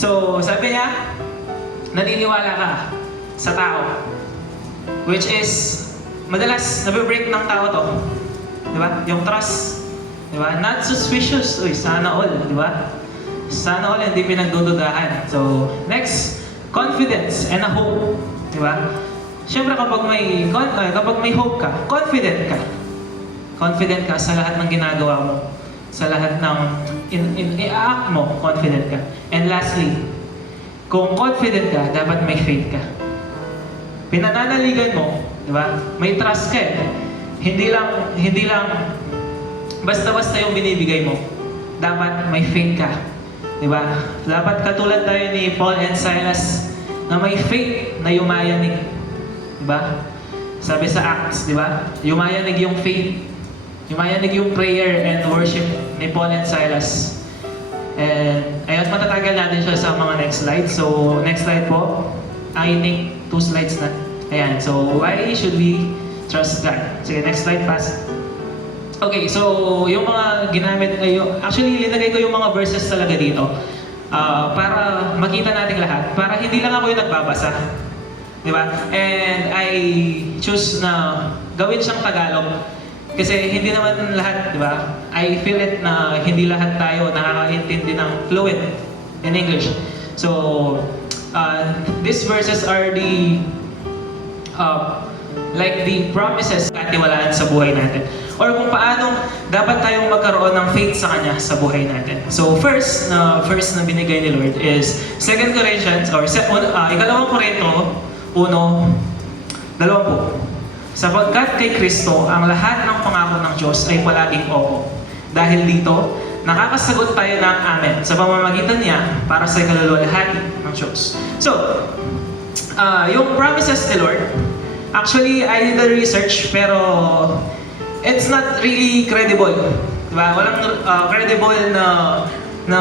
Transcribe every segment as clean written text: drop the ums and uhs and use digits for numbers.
So, sabi niya, naniniwala ka sa tao. Which is, madalas, nabibreak ng tao to. Di ba? Yung trust. Di ba? Not suspicious. Uy, sana all. Di ba? Sana all hindi pinagdududahan. So, next, confidence and a hope. Di ba? Siyempre, kapag may hope ka, confident ka. Confident ka sa lahat ng ginagawa mo. Sa lahat ng i-act mo, confident ka. And lastly, kung confident ka, dapat may faith ka. Pinananaligan mo, di ba? May trust ka eh. Hindi lang basta-basta yung binibigay mo. Dapat may faith ka. Di ba? Dapat katulad tayo ni Paul and Silas na may faith na yumayanig. Di ba? Sabi sa Acts, di ba? Yumayanig yung faith. Yumayanig yung prayer and worship ni Paul and Silas. And ayun, matatagal natin siya sa mga next slide. So, next slide po. I think 2 slides na. Ayan, so why should we trust God? Sige, next slide, pass. Okay, so yung mga ginamit ngayon, actually, linagay ko yung mga verses talaga dito para makita natin lahat, para hindi lang ako yung nagbabasa. Di ba? And I choose na gawin siyang Tagalog. Kasi hindi naman lahat, di ba? I feel it na hindi lahat tayo nakakaintindi ng fluent in English. So, these verses are the like the promises na katiwalaan sa buhay natin. Or kung paano dapat tayong magkaroon ng faith sa Kanya sa buhay natin. So, first na binigay ni Lord is 2 Corinthians, or ikalawang Korinto, 1:20. Sapagkat kay Kristo, ang lahat ng pangako ng Diyos ay palaging oo. Dahil dito, nakakasagot tayo ng amen sa pamamagitan niya para sa kaluluwalhati ng Diyos. So, yung promises ni Lord, actually, I did the research, pero it's not really credible. Diba? Walang credible na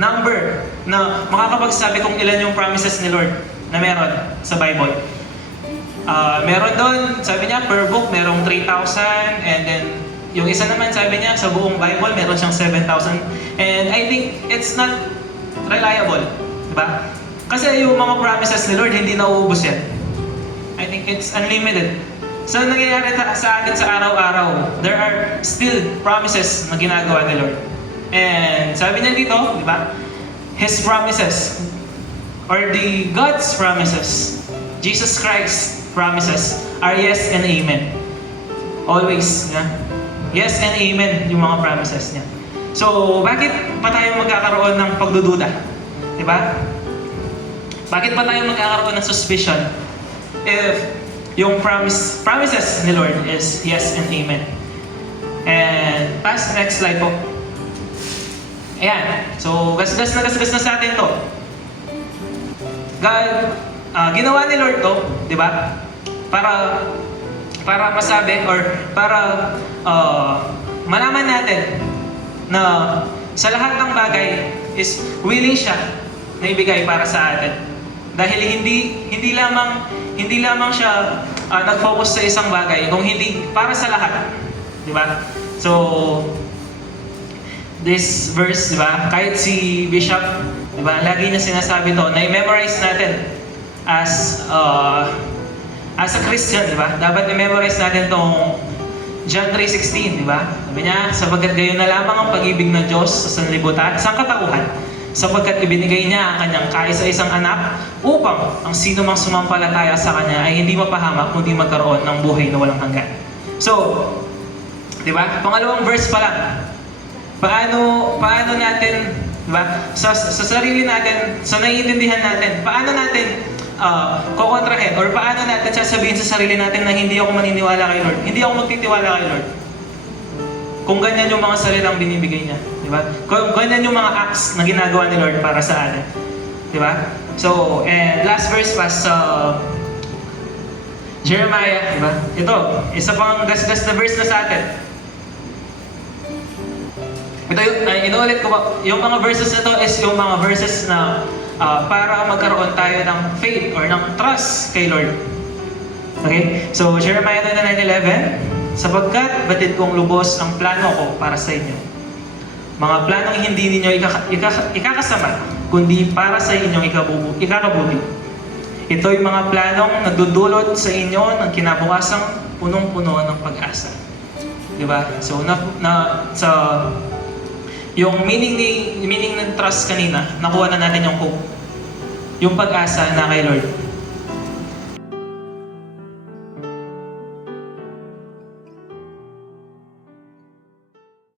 number na makakapagsabi kung ilan yung promises ni Lord na meron sa Bible. Meron doon, sabi niya, per book, merong 3,000, and then yung isa naman, sabi niya, sa buong Bible, meron siyang 7,000. And I think it's not reliable. Diba? Kasi yung mga promises ni Lord, hindi nauubos yan. I think it's unlimited. So, nangyayari sa atin sa araw-araw, there are still promises na ginagawa ni Lord. And sabi niya dito, di ba? His promises, or the God's promises, Jesus Christ promises, are yes and amen. Always. Yeah? Yes and amen yung mga promises niya. So, bakit pa tayo magkakaroon ng pagdududa? Di ba? Bakit pa tayo magkakaroon ng suspicion if yung promises ni Lord is yes and amen? And pass next slide po. Ayan. So, gasgas na sa atin to. God, ginawa ni Lord to, di ba? Para masabi or para malaman natin na sa lahat ng bagay is willing siya na ibigay para sa atin. Dahil hindi lamang siya nag-focus sa isang bagay, kung hindi para sa lahat. Di ba? So, this verse, di ba? Kahit si Bishop, di ba? Lagi niya sinasabi to, na i-memorize natin as a Christian, di ba? Dapat i-memorize natin tong John 3:16, di ba? Sabi niya, sapagkat gayon na lamang ang pag-ibig ng Diyos sa sanlibutan, sa katauhan, sapagkat ibinigay niya ang kanyang kaisa-isang anak upang ang sino mang sumampalataya sa kanya ay hindi mapahamak kundi magkaroon ng buhay na walang hanggan. So, di ba? Pangalawang verse pa lang. Paano natin, di ba? Sa sarili natin, sa naiintindihan natin, paano natin kukontrahin or paano natin sasabihin sa sarili natin na hindi ako maniniwala kay Lord, hindi ako magtitiwala kay Lord, kung ganyan yung mga salitang binibigay niya, di ba? Kung ganyan yung mga acts na ginagawa ni Lord para sa atin, di ba? So, and last verse pa sa Jeremiah, di ba? Ito, isa pang gasgas na verse na sa atin. Ito yung, inuulit ko ba, yung mga verses na to is yung mga verses na para magkaroon tayo ng faith or ng trust kay Lord. Okay? So, Jeremiah 29:11, sapagkat batid kong lubos ang plano ko para sa inyo. Mga planong hindi ninyo ikakasama kundi para sa inyong ikakabuti. Ito'y mga planong nagdudulot sa inyo ng kinabukasang punong-puno ng pag-asa. Diba? So, yung meaning ng trust kanina, nakuha na natin yung hope. Yung pag-asa na kay Lord.